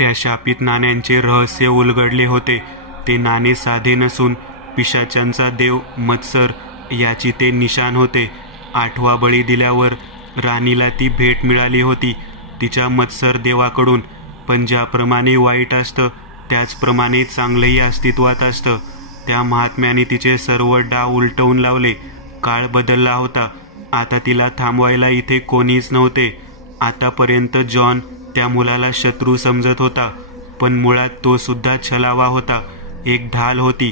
त्या शापित नाण्यांचे रहस्य उलगडले होते. ते नाणे साधे नसून पिशाच्यांचा देव मत्सर याची ते निशाण होते. 8वा बळी दिल्यावर राणीला ती भेट मिळाली होती तिच्या मत्सर देवाकडून. पण ज्याप्रमाणे वाईट असतं त्याचप्रमाणे चांगलंही अस्तित्वात असतं. त्या महात्म्याने तिचे सर्व डाव उलटवून लावले. काळ बदलला होता. आता तिला थांबवायला इथे कोणीच नव्हते. आतापर्यंत जॉन त्या मुलाला शत्रू समजत होता, पण मुळात तो सुद्धा छलावा होता. एक ढाल होती.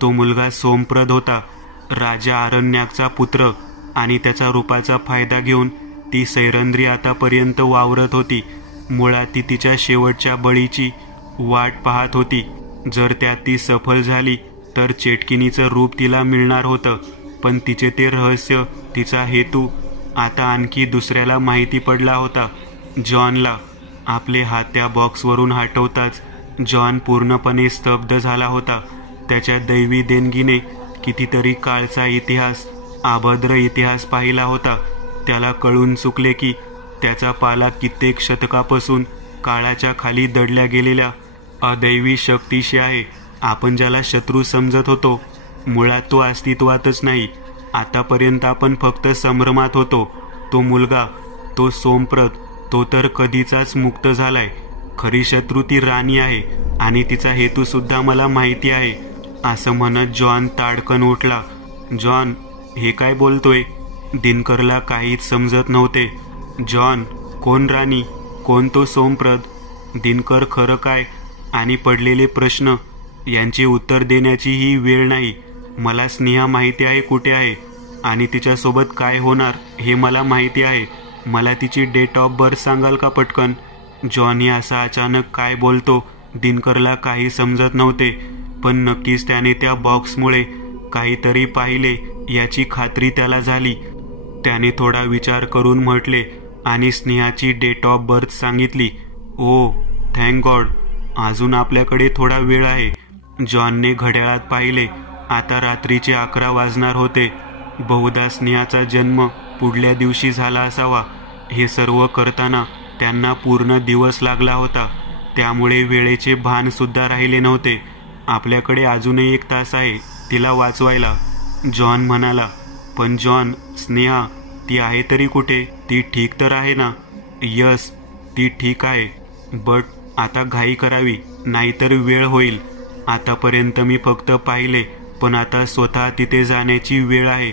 तो मुलगा सोमप्रद होता, राजा आरण्याचा पुत्र, आणि त्याच्या रूपाचा फायदा घेऊन ती सैरंद्री आतापर्यंत वावरत होती. मुळात ती तिच्या शेवटच्या बळीची वाट पाहत होती. जर त्यात ती सफल झाली तर चेटकिनीचं रूप तिला मिळणार होतं. पण तिचे ते रहस्य, तिचा हेतू आता आणखी दुसऱ्याला माहिती पडला होता, जॉनला. आपले हात त्या बॉक्सवरून हटवताच जॉन पूर्णपणे स्तब्ध झाला होता. त्याच्या दैवी देणगीने कितीतरी काळचा इतिहास, अभद्र इतिहास पाहिला होता. त्याला कळून चुकले की त्याचा पाला कित्येक शतकापासून काळाच्या खाली दडल्या गेलेल्या अदैवी शक्तीशी आहे. आपण ज्याला शत्रू समजत होतो, मुळात तो अस्तित्वातच नाही. आतापर्यंत आपण फक्त संभ्रमात होतो. तो मुलगा, तो सोमप्रद, तो तर कधीचाच मुक्त झालाय. खरी शत्रू ती राणी आहे, आणि तिचा हेतू सुद्धा मला माहिती आहे. असं म्हणत जॉन ताडकन उठला. जॉन, हे काय बोलतोय? दिनकरला काहीच समजत नव्हते. जॉन, कोण राणी, कोण तो सोमप्रद? दिनकर खरं काय आणि पडलेले प्रश्न यांचे उत्तर देण्याची ही वेळ नाही. मला स्नेहा माहिती आहे कुठे आहे, आणि तिच्यासोबत काय होणार हे मला माहिती आहे. मला तिची डेट ऑफ बर्थ सांगाल का पटकन? जॉन असा अचानक काय बोलतो दिनकरला काही समजत नव्हते. पण नक्कीच त्याने त्या बॉक्समुळे काहीतरी पाहिले याची खात्री त्याला झाली. त्याने थोडा विचार करून म्हटले आणि स्नेहाची डेट ऑफ बर्थ सांगितली. ओ थँक गॉड, अजून आपल्याकडे थोडा वेळ आहे. जॉनने घड्याळात पाहिले. आता रात्रीचे 11 वाजणार होते. बहुधा स्नेहाचा जन्म पुढल्या दिवशी झाला असावा. हे सर्व करताना त्यांना पूर्ण दिवस लागला होता, त्यामुळे वेळेचे भान सुद्धा राहिले नव्हते. आपल्याकडे अजूनही 1 तास आहे तिला वाचवायला, जॉन म्हणाला. पण जॉन, स्नेहा ती आहे तरी कुठे? ती ठीक तर आहे ना? यस, ती ठीक आहे. बट आता घाई करावी, नाहीतर वेळ होईल. आतापर्यंत मी फक्त पाहिले, पण आता स्वतः तिथे जाण्याची वेळ आहे.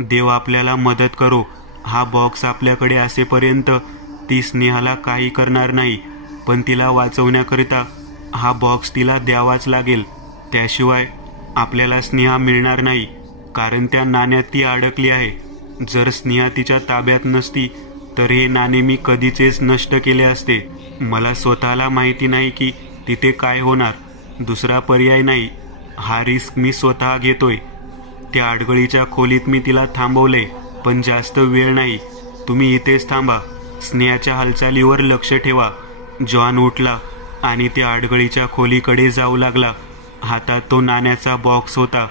देव आपल्याला मदत करो. हा बॉक्स आपल्याकडे असेपर्यंत ती स्नेहाला काही करणार नाही, पण तिला वाचवण्याकरिता हा बॉक्स तिला द्यावाच लागेल. त्याशिवाय आपल्याला स्नेहा मिळणार नाही, कारण त्या नाण्यात ती अडकली आहे. जर स्नेहा तिच्या ताब्यात नसती तर हे नाणे मी कधीचेच नष्ट केले असते. मला स्वतःला माहिती नाही की तिथे काय होणार. दुसरा पर्याय नाही. हा रिस्क मी स्वतः घेतोय. त्या अडगळीच्या खोलीत मी तिला थांबवले, पण जास्त वेळ नाही. तुम्ही इथेच थांबा. स्नेहाच्या हालचालीवर लक्ष ठेवा. जॉन उठला आणि त्या अडगळीच्या खोलीकडे जाऊ लागला. हातात तो नाण्याचा बॉक्स होता.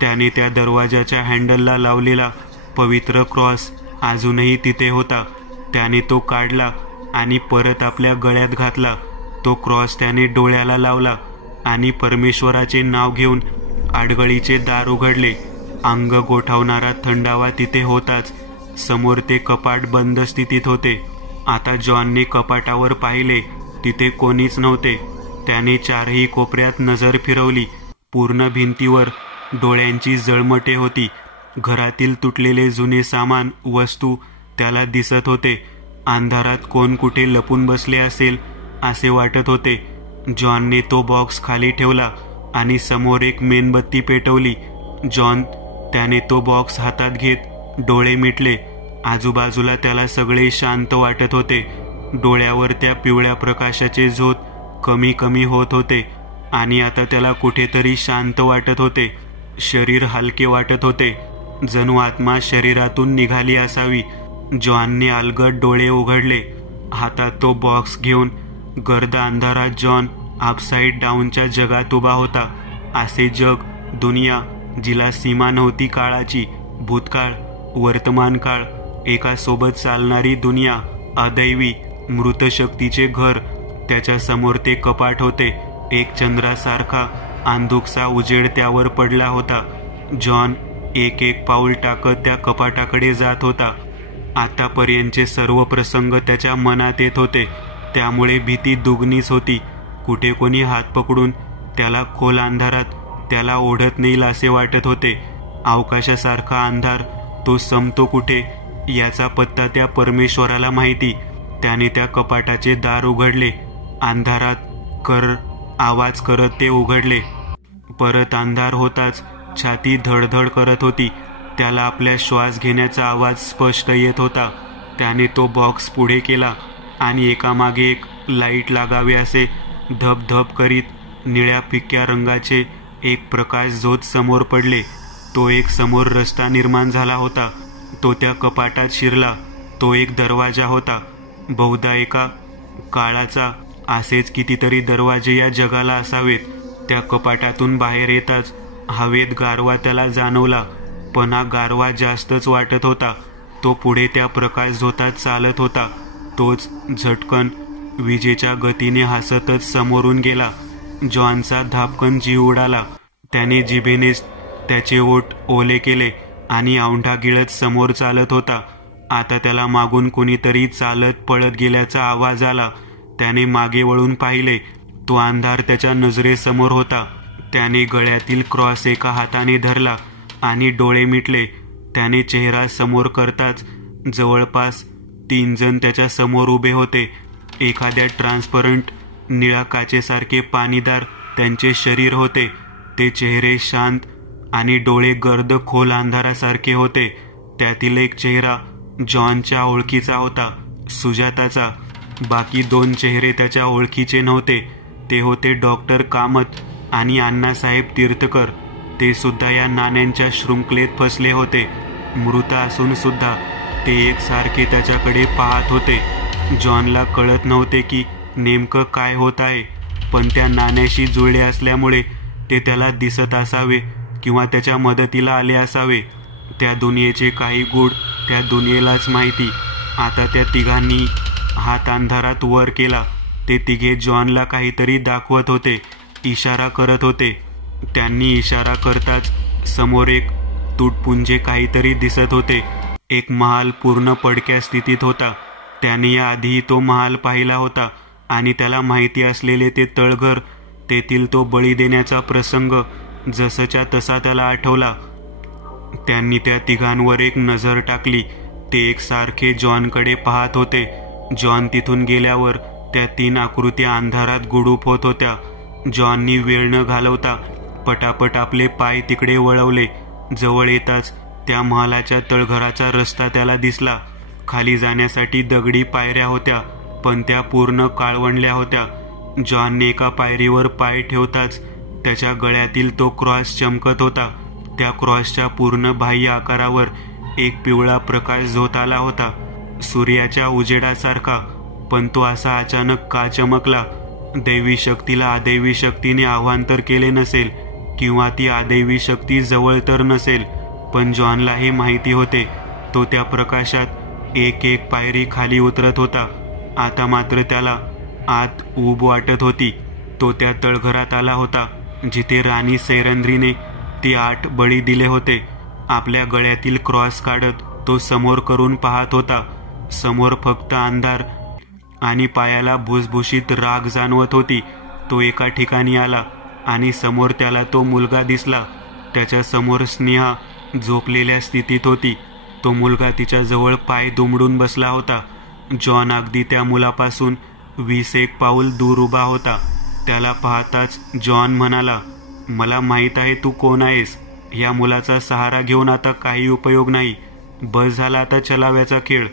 त्याने त्या दरवाजाच्या हँडलला लावलेला पवित्र क्रॉस अजूनही तिथे होता. त्याने तो काढला आणि परत आपल्या गळ्यात घातला. तो क्रॉस त्याने डोळ्याला लावला आणि परमेश्वराचे नाव घेऊन अडगळीचे दार उघडले. अंग गोठावणारा थंडावा तिथे होताच. समोर ते कपाट बंद स्थितीत होते. आता जॉनने कपाटावर पाहिले. तिथे कोणीच नव्हते. त्याने 4ही कोपऱ्यात नजर फिरवली. पूर्ण भिंतीवर डोळ्यांची जळमटे होती. घरातील तुटलेले जुने सामान, वस्तू त्याला दिसत होते. अंधारात कोण कुठे लपून बसले असेल असे वाटत होते. जॉनने तो बॉक्स खाली ठेवला आणि समोर एक मेणबत्ती पेटवली. जॉन त्याने तो बॉक्स हातात घेत डोळे मिटले. आजूबाजूला त्याला सगळे शांत वाटत होते. डोळ्यावर त्या पिवळ्या प्रकाशाचे झोत कमी कमी होत होते आणि आता त्याला कुठेतरी शांत वाटत होते. शरीर हलके वाटत होते, जणू आत्मा शरीरातून निघाली असावी. जॉनने अलगद डोळे उघडले. हातात तो बॉक्स घेऊन गर्द अंधारात जॉन अपसाईड डाऊनच्या जगात उभा होता. असे जग, दुनिया जिला सीमा नव्हती काळाची. भूतकाळ, वर्तमान काळ, एका सोबत चालणारी दुनिया, अदैवी मृत शक्तीचे घर. त्याच्या समोर ते कपाट होते. एक चंद्रासारखा अंधुकसा उजेड त्यावर पडला होता. जॉन एक एक पाऊल टाकत त्या कपाटाकडे जात होता. आतापर्यंतचे सर्व प्रसंग त्याच्या मनात येत होते, त्यामुळे भीती दुगणीच होती. कुठे कोणी हात पकडून त्याला खोल अंधारात त्याला ओढत नेईल असे वाटत होते. अवकाशासारखा अंधार, तो संपतो कुठे याचा पत्ता त्या परमेश्वराला माहिती. त्याने त्या कपाटाचे दार उघडले. अंधारात कर आवाज करत ते उघडले. परत अंधार होताच छाती धडधड करत होती. त्याला आपल्या श्वास घेण्याचा आवाज स्पष्ट येत होता. त्याने तो बॉक्स पुढे केला आणि एकामागे एक लाईट लागावे असे धपधप करीत निळ्या फिक्या रंगाचे एक प्रकाश झोत समोर पडले. तो एक समोर रस्ता निर्माण झाला होता. तो त्या कपाटात शिरला. तो एक दरवाजा होता, बहुधा एका काळाचा. असेच कितीतरी दरवाजे या जगाला असावेत. त्या कपाटातून बाहेर येताच हवेत गारवा त्याला जाणवला, पण हा गारवा जास्तच वाटत होता. तो पुढे त्या प्रकाश झोतात चालत होता. तोच झटकन विजेच्या गतीने हसतच समोरून गेला. जॉनचा धापकन जीव उडाला. त्याने जिभेनेच त्याचे ओठ ओले केले आणि औंढा गिळत समोर चालत होता. आता त्याला मागून कुणीतरी चालत पळत गेल्याचा आवाज आला. त्याने मागे वळून पाहिले. तो अंधार त्याच्या नजरेसमोर होता. त्याने गळ्यातील क्रॉस एका हाताने धरला आणि डोळे मिटले. त्याने चेहरा समोर करताच जवळपास 3 जण त्याच्या समोर उभे होते. एखाद्या ट्रान्सपरंट निळा काचेसारखे पाणीदार त्यांचे शरीर होते. ते चेहरे शांत आणि डोळे गर्द खोल अंधारासारखे होते. त्यातील एक चेहरा जॉनच्या ओळखीचा होता, सुजाताचा. बाकी 2 चेहरे त्याच्या ओळखीचे नव्हते. ते होते डॉक्टर कामत आणि अण्णासाहेब तीर्थकर. ते सुद्धा या नाण्यांच्या शृंखलेत फसले होते. मृत असून सुद्धा ते एकसारखे त्याच्याकडे पाहत होते. जॉनला कळत नव्हते की नेमकं काय होत आहे, पण त्या नाण्याशी जुळले असल्यामुळे ते त्याला दिसत असावे किंवा त्याच्या मदतीला आले असावे. त्या दुनियेचे काही गूढ त्या दुनियेलाच माहिती. आता त्या तिघांनी हात अंधारात वर केला. ते तिघे जॉनला काहीतरी दाखवत होते, इशारा करत होते. त्यांनी इशारा करताच समोर एक तुटपुंजे काहीतरी दिसत होते. एक महाल पूर्ण पडक्या स्थितीत होता. त्याने याआधी तो महाल पाहिला होता आणि त्याला माहिती असलेले ते तळघर, तेथील तो बळी देण्याचा प्रसंग जसच्या तसा त्याला आठवला. त्यांनी त्या तिघांवर एक नजर टाकली. ते एकसारखे जॉनकडे पाहत होते. जॉन तिथून गेल्यावर त्या 3 आकृत्या अंधारात गुडूप होत होत्या. जॉननी वेळ न घालवता पटापट आपले पाय तिकडे वळवले. जवळ येताच त्या महालाच्या तळघराचा रस्ता त्याला दिसला. खाली जाण्यासाठी दगडी पायऱ्या होत्या, पण त्या पूर्ण काळवंडल्या होत्या. जॉनने एका पायरीवर पाय ठेवताच त्याच्या गळ्यातील तो क्रॉस चमकत होता. त्या क्रॉसच्या पूर्ण बाह्य आकारावर एक पिवळा प्रकाश झोत आला होता, सूर्याच्या उजेडासारखा. पण तो असा अचानक का चमकला? दैवी शक्तीला अदैवी शक्तीने आव्हान तर केले नसेल, किंवा ती अदैवी शक्ती जवळ तर नसेल. पण जॉनला हे माहिती होते. तो त्या प्रकाशात एक एक पायरी खाली उतरत होता. आता मात्र त्याला आत ऊब वाटत होती. तो त्या तळघरात आला होता जिथे राणी सैरंद्रीने ती 8 बळी दिले होते. आपल्या गळ्यातील क्रॉस काढत तो समोर करून पाहत होता. समोर फक्त अंधार आणि पायाला भुसभुशीत राग जाणवत होती. तो एका ठिकाणी आला आणि समोर त्याला तो मुलगा दिसला. त्याच्या समोर स्नेहा झोपलेल्या स्थितीत होती. तो मुलगा तिच्या जवळ पाय दुमडून बसला होता. जॉन अगदी त्या मुलापासून 20 पाऊल दूर उभा होता. त्याला पाहताच जॉन म्हणाला, मला माहीत आहे तू कोण आहेस. या मुलाचा सहारा घेऊन आता काही उपयोग नाही. बस झाला आता छलाव्याचा खेळ.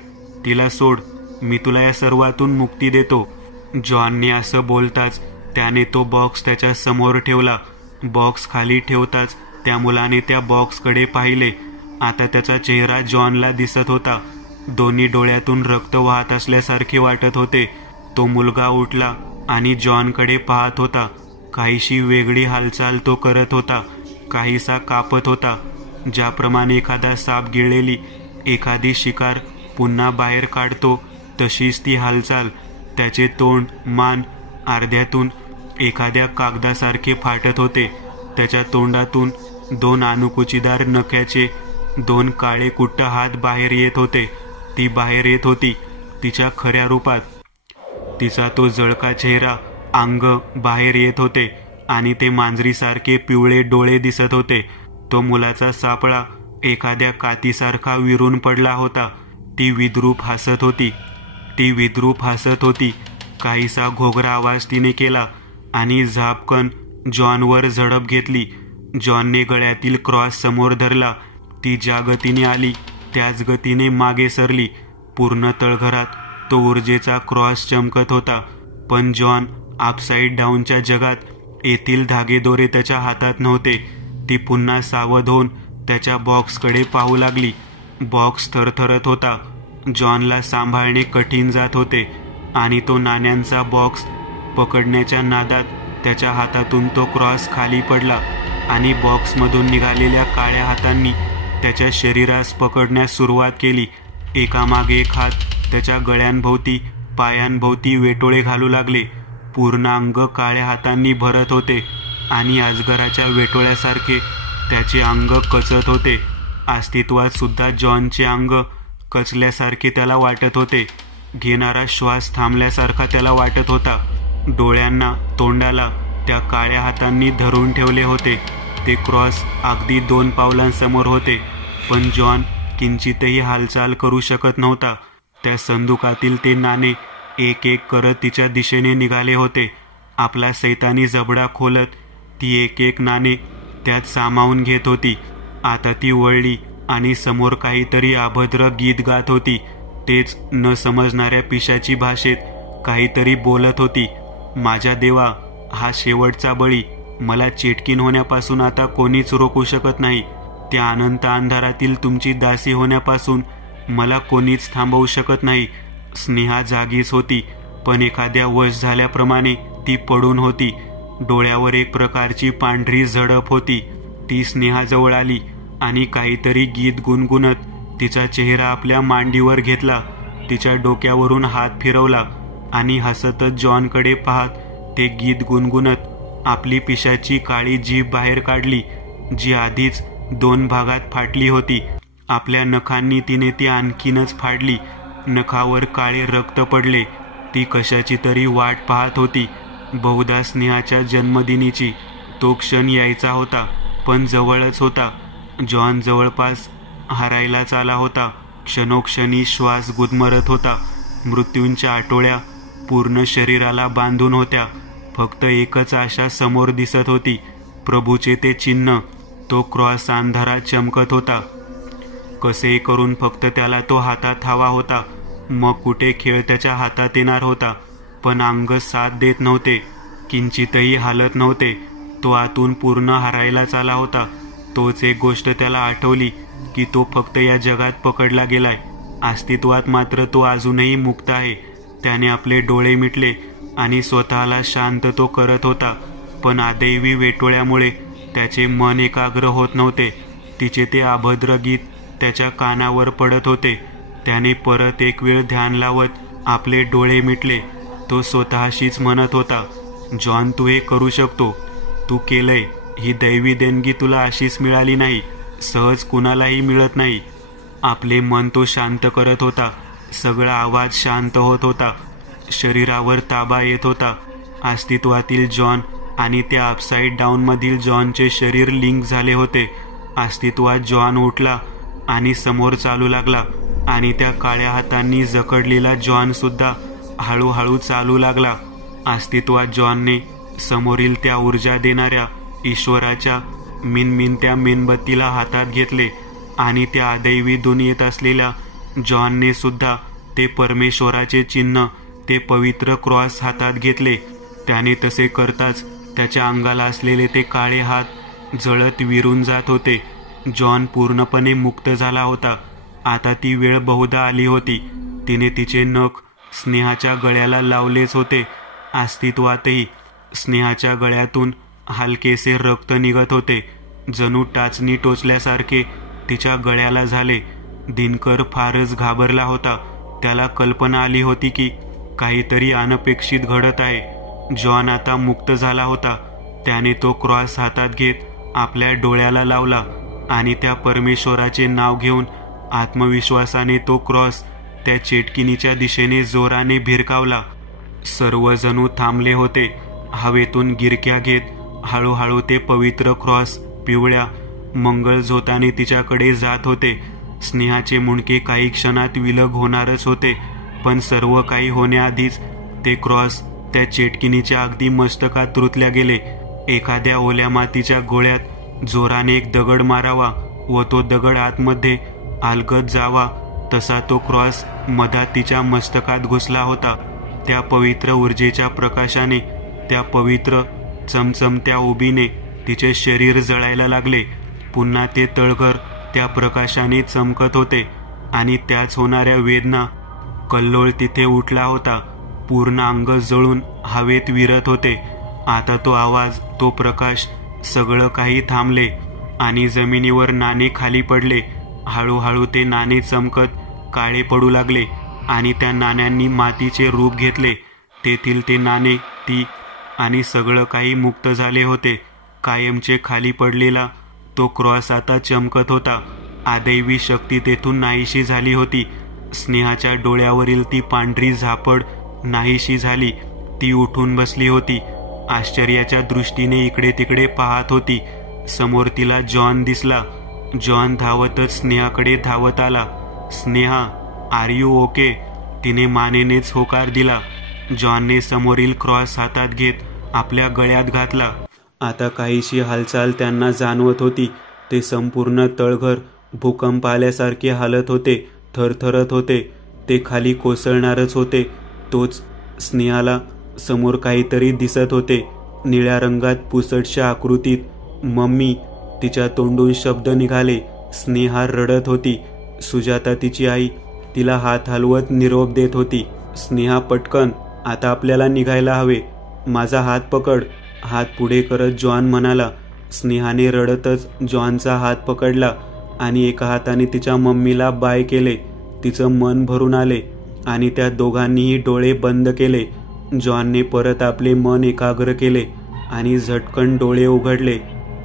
तिला सोड, मी तुला या सर्वातून मुक्ती देतो. जॉनने असं बोलताच त्याने तो बॉक्स त्याच्या समोर ठेवला. बॉक्स खाली ठेवताच त्या मुलाने त्या बॉक्सकडे पाहिले. आता त्याचा चेहरा जॉनला दिसत होता. दोन्ही डोळ्यातून रक्त वाहत असल्यासारखे वाटत होते. तो मुलगा उठला आणि जॉनकडे पाहत होता. काहीशी वेगळी हालचाल तो करत होता, काहीसा कापत होता. ज्याप्रमाणे एखादा साप गिळलेली एखादी शिकार पुन्हा बाहेर काढतो, तशीच ती हालचाल. त्याचे तोंड, मान अर्ध्यातून एखाद्या कागदासारखे फाटत होते. त्याच्या तोंडातून 2 अणकुचीदार नख्याचे 2 काळे कुट्ट हात बाहेर येत होते. ती बाहेर येत होती तिच्या खऱ्या रूपात. तिचा तो जळका चेहरा, अंग बाहेर येत होते आणि ते मांजरीसारखे पिवळे डोळे दिसत होते. तो मुलाचा सापळा एखाद्या कातीसारखा विरून पडला होता. ती विद्रूप हसत होती. ती विद्रूप हसत होती. काहीसा घोगरा आवाज तिने केला आणि झापकन जॉनवर झडप घेतली. जॉनने गळ्यातील क्रॉस समोर धरला. ती ज्या गतीने आली त्याच गतीने मागे सरली. पूर्ण तळघरात तो ऊर्जेचा क्रॉस चमकत होता. पण जॉन अपसाईड डाऊनच्या जगात येथील धागेदोरे त्याच्या हातात नव्हते. ती पुन्हा सावध होऊन त्याच्या बॉक्सकडे पाहू लागली. बॉक्स थरथरत होता. जॉनला सांभाळणे कठीण जात होते आणि तो नाण्यांचा बॉक्स पकडण्याच्या नादात त्याच्या हातातून तो क्रॉस खाली पडला आणि बॉक्समधून निघालेल्या काळ्या हातांनी त्याच्या शरीरास पकडण्यास सुरुवात केली. एकामागे एक हात त्याच्या गळ्यांभोवती, पायांभोवती वेटोळे घालू लागले. पूर्ण अंग काळ्या हातांनी भरत होते आणि अजगराच्या वेटोळ्यासारखे त्याचे अंग कचत होते. अस्तित्वात सुद्धा जॉनचे अंग कचल्यासारखे त्याला वाटत होते. घेणारा श्वास थांबल्यासारखा त्याला वाटत होता. डोळ्यांना, तोंडाला त्या काळ्या हातांनी धरून ठेवले होते. ते क्रॉस अगदी 2 पावलांसमोर होते, पण जॉन किंचितही हालचाल करू शकत नव्हता. त्या संदुकातील ते नाणे एक एक करत तिच्या दिशेने निघाले होते. आपला सैतानी जबडा खोलत ती एक एक नाणे त्यात सामावून घेत होती. आता ती वळली आणि समोर काहीतरी अभद्र गीत गात होती. तेच न समजणाऱ्या पिशाची भाषेत काहीतरी बोलत होती. माझ्या देवा, हा शेवटचा बळी. मला चेटकीन होण्यापासून आता कोणीच रोखू शकत नाही. त्या अनंत अंधारातील तुमची दासी होण्यापासून मला कोणीच थांबवू शकत नाही. स्नेहा जागीच होती, पण एखाद्या वश झाल्याप्रमाणे ती पडून होती. डोळ्यावर एक प्रकारची पांढरी झडप होती. ती स्नेहाजवळ आली आणि काहीतरी गीत गुणगुणत तिचा चेहरा आपल्या मांडीवर घेतला. तिच्या डोक्यावरून हात फिरवला आणि हसतच जॉनकडे पाहत ते गीत गुणगुणत आपली पिशाची काळी जीभ बाहेर काढली, जी आधीच 2 भागात फाटली होती. आपल्या नखांनी तिने ती आणखीनच फाडली. नखावर काळे रक्त पडले. ती कशाची तरी वाट पाहत होती. बहुधा स्नेहाच्या जन्मदिनीची. तो क्षण यायचा होता, पण जवळच होता. जॉन जवळपास हरायलाच आला होता. क्षणोक्षणी श्वास गुदमरत होता. मृत्यूंच्या आठोळ्या पूर्ण शरीराला बांधून होत्या. फक्त एकच आशा समोर दिसत होती, प्रभूचे ते चिन्ह. तो क्रॉस अंधारात चमकत होता. कसेही करून फक्त त्याला तो हातात हवा होता. मग कुठे खेळ त्याच्या हातात येणार होता. पण अंग साथ देत नव्हते, किंचितही हालत नव्हते. तो आतून पूर्ण हरायलाच आला होता. तोच एक गोष्ट त्याला आठवली की तो फक्त या जगात पकडला गेलाय. अस्तित्वात मात्र तो अजूनही मुक्त आहे. त्याने आपले डोळे मिटले आणि स्वतःला शांत तो करत होता. पण अदैवी वेटोळ्यामुळे त्याचे मन एकाग्र होत नव्हते. तिचे ते अभद्र गीत त्याच्या कानावर पडत होते. त्याने परत एक वेळ ध्यान लावत आपले डोळे मिटले. तो स्वतःशीच म्हणत होता, जॉन, तू हे करू शकतो. तू केलंय. ही दैवी देणगी तुला अशीच मिळाली नाही. सहज कुणालाही मिळत नाही. आपले मन तो शांत करत होता. सगळा आवाज शांत होत होता. शरीरावर ताबा येत होता. अस्तित्वातील जॉन आणि त्या अपसाईड डाऊनमधील जॉनचे शरीर लिंक झाले होते. अस्तित्वात जॉन उठला आणि समोर चालू लागला आणि त्या काळ्या हातांनी जखडलेला जॉन सुद्धा हळूहळू चालू लागला. अस्तित्वात जॉनने समोरील त्या ऊर्जा देणाऱ्या ईश्वराच्या मिनमिनत्या मेणबत्तीला हातात घेतले आणि त्या अदैवी दुनियेत असलेल्या जॉनने सुद्धा ते परमेश्वराचे चिन्ह, ते पवित्र क्रॉस हातात घेतले. त्याने तसे करताच त्याच्या अंगाला असलेले ते काळे हात जळत विरून जात होते. जॉन पूर्णपणे मुक्त झाला होता. आता ती वेळ बहुधा आली होती. तिने तिचे नख स्नेहाच्या गळ्याला लावलेच होते. अस्तित्वातही स्नेहाच्या गळ्यातून हलकेसे रक्त निघत होते. जणू टाचणी टोचल्यासारखे तिच्या गळ्याला झाले. दिनकर फारच घाबरला होता. त्याला कल्पना आली होती की काहीतरी अनपेक्षित घडत आहे. जॉन आता मुक्त झाला होता. त्याने तो क्रॉस हातात घेत आपल्या डोळ्याला लावला आणि त्या परमेश्वराचे नाव घेऊन आत्मविश्वासाने तो क्रॉस त्या चेटकिनीच्या दिशेने जोराने भिरकावला. सर्वजणू थांबले होते. हवेतून गिरक्या घेत हळूहळू ते पवित्र क्रॉस पिवळ्या मंगळ झोताने तिच्याकडे जात होते. स्नेहाचे मुंडके काही क्षणात विलग होणारच होते, पण सर्व काही होण्याआधीच ते क्रॉस त्या चेटकिनीच्या अगदी मस्तकात रुतल्या गेले. एखाद्या ओल्या मातीच्या गोळ्यात जोराने एक दगड मारावा व तो दगड आतमध्ये अलगद जावा तसा तो क्रॉस मधात तिच्या मस्तकात घुसला होता. त्या पवित्र ऊर्जेच्या प्रकाशाने, त्या पवित्र चमचमत्या उभीने तिचे शरीर जळायला लागले. पुन्हा ते तळघर त्या प्रकाशाने चमकत होते आणि त्याच होणाऱ्या वेदना कल्लोळ तिथे उठला होता. पूर्ण अंग जळून हवेत विरत होते. आता तो आवाज, तो प्रकाश, सगळं काही थांबले आणि जमिनीवर नाणे खाली पडले. हळूहळू ते नाणे चमकत काळे पडू लागले आणि त्या नाण्यांनी मातीचे रूप घेतले. तेथील ते नाणे, ती आणि सगळं काही मुक्त झाले होते. कायमचे खाली पडलेला तो क्रॉस आता चमकत होता. अदैवी शक्ती तेथून नाहीशी झाली होती. स्नेहाच्या डोळ्यावरील ती पांढरी झापड नाहीशी झाली. ती उठून बसली होती. आश्चर्याच्या दृष्टीने इकडे तिकडे पाहत होती. समोर तिला जॉन दिसला. जॉन धावतच स्नेहाकडे धावत आला. Sneha, are you okay? तिने मानेनेच होकार दिला. जॉनने समोरील क्रॉस हातात घेत आपल्या गळ्यात घातला. आता काहीशी हालचाल त्यांना जाणवत होती. ते संपूर्ण तळघर भूकंप आल्यासारखे हालत होते, थरथरत होते. ते खाली कोसळणारच होते. तोच स्नेहाला समोर काहीतरी दिसत होते. निळ्या रंगात पुसटशा आकृतीत. मम्मी, तिच्या तोंडून शब्द निघाले. स्नेहा रडत होती. सुजाता, तिची आई, तिला हात हलवत निरोप देत होती. स्नेहा, पटकन, आता आपल्याला निघायला हवे. माझा हात पकड. हात पुढे करत जॉन म्हणाला. स्नेहाने रडतच जॉनचा हात पकडला आणि एका हाताने तिच्या मम्मीला बाय केले. तिचं मन भरून आले आणि त्या दोघांनीही डोळे बंद केले. जॉनने परत आपले मन एकाग्र केले आणि झटकन डोळे उघडले.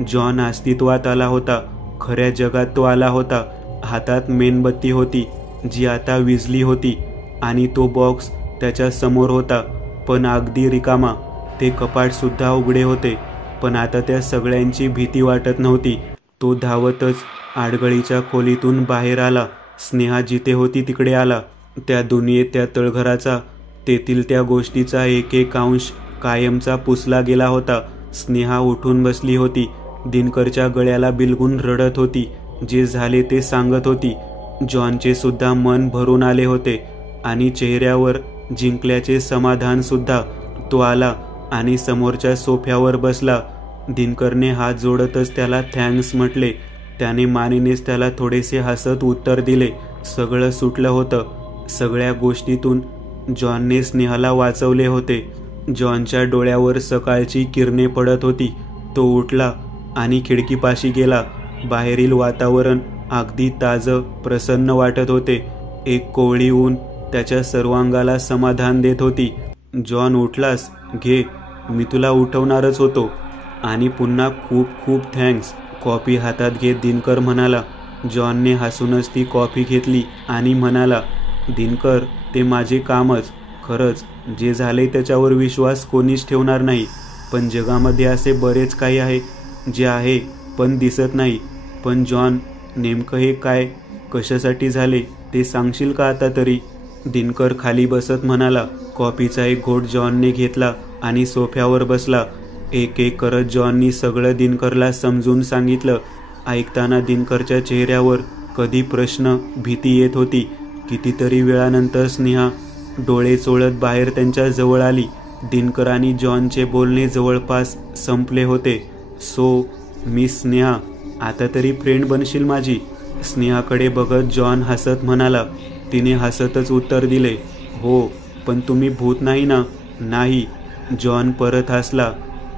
जॉन अस्तित्वात आला होता. खऱ्या जगात तो आला होता. हातात मेणबत्ती होती, जी आता विझली होती, आणि तो बॉक्स त्याच्या समोर होता, पण अगदी रिकामा. ते कपाट सुद्धा उघडे होते, पण आता त्या सगळ्यांची भीती वाटत नव्हती. तो धावतच आडगळीच्या खोलीतून बाहेर आला. स्नेहा जिथे होती तिकडे आला. त्या दुनियेत, त्या तळघराचा, तेथील त्या गोष्टीचा एक एक अंश कायमचा पुसला गेला होता. स्नेहा उठून बसली होती. दिनकरच्या गळ्याला बिलगून रडत होती. जे झाले ते सांगत होती. जॉनचे सुद्धा मन भरून आले होते आणि चेहऱ्यावर जिंकल्याचे समाधान सुद्धा. तो आला आणि समोरच्या सोफ्यावर बसला. दिनकरने हात जोडतच त्याला थँक्स म्हटले. त्याने मानेनेच त्याला थोडेसे हसत उत्तर दिले. सगळं सुटलं होतं. सगळ्या गोष्टीतून जॉनने स्नेहाला वाचवले होते. जॉनच्या डोळ्यावर सकाळची किरणे पडत होती. तो उठला आणि खिडकीपाशी गेला. बाहेरील वातावरण अगदी ताजं, प्रसन्न वाटत होते. एक कोवळी ऊन त्याच्या सर्वांगाला समाधान देत होती. जॉन, उठलास? घे, मी तुला उठवणारच होतो. आणि पुन्हा खूप खूप थँक्स. कॉफी हातात घेत दिनकर म्हणाला. जॉनने हसूनच ती कॉफी घेतली आणि म्हणाला, दिनकर, ते माझे कामच. खरंच, जे झाले त्याच्यावर विश्वास कोणीच ठेवणार नाही, पण जगामध्ये असे बरेच काही आहे जे आहे पण दिसत नाही. पण जॉन, नेमकं हे काय, कशासाठी झाले ते सांगशील का आता तरी? दिनकर खाली बसत म्हणाला. कॉफीचा एक घोट जॉनने घेतला आणि सोफ्यावर बसला. एक एक करत जॉननी सगळं दिनकरला समजून सांगितलं. ऐकताना दिनकरच्या चेहऱ्यावर कधी प्रश्न, भीती येत होती. कितीतरी वेळानंतर स्नेहा डोळे चोळत बाहेर त्यांच्या जवळ आली. दिनकर आणि जॉनचे बोलणे जवळपास संपले होते. सो, मिस स्नेहा, आता तरी फ्रेंड बनशील माझी? स्नेहाकडे बघत जॉन हसत म्हणाला. तिने हसतच उत्तर दिले, हो, पण तुम्ही भूत नाही ना? नाही. जॉन परत हसला.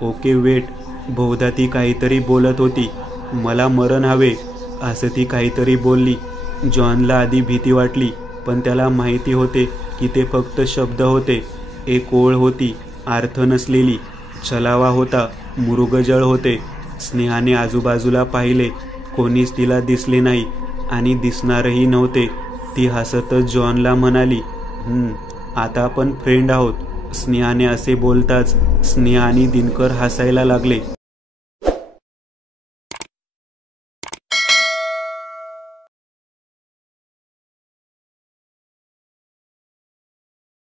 Okay, wait. बहुधा ती काहीतरी बोलत होती. मला मरण हवे, असं ती काहीतरी बोलली. जॉनला आधी भीती वाटली, पण त्याला माहिती होते की ते फक्त शब्द होते. एक ओळ होती अर्थ नसलेली छलावा होता. मृगजळ होते. स्नेहाने आजूबाजूला पाहिले. कोणीच तिला दिसले नाही आणि दिसणारही नव्हते. ती हसतच जॉनला म्हणाली, आता आपण फ्रेंड आहोत. स्नेहाने असे बोलताच स्नेहा आणि दिनकर हसायला लागले.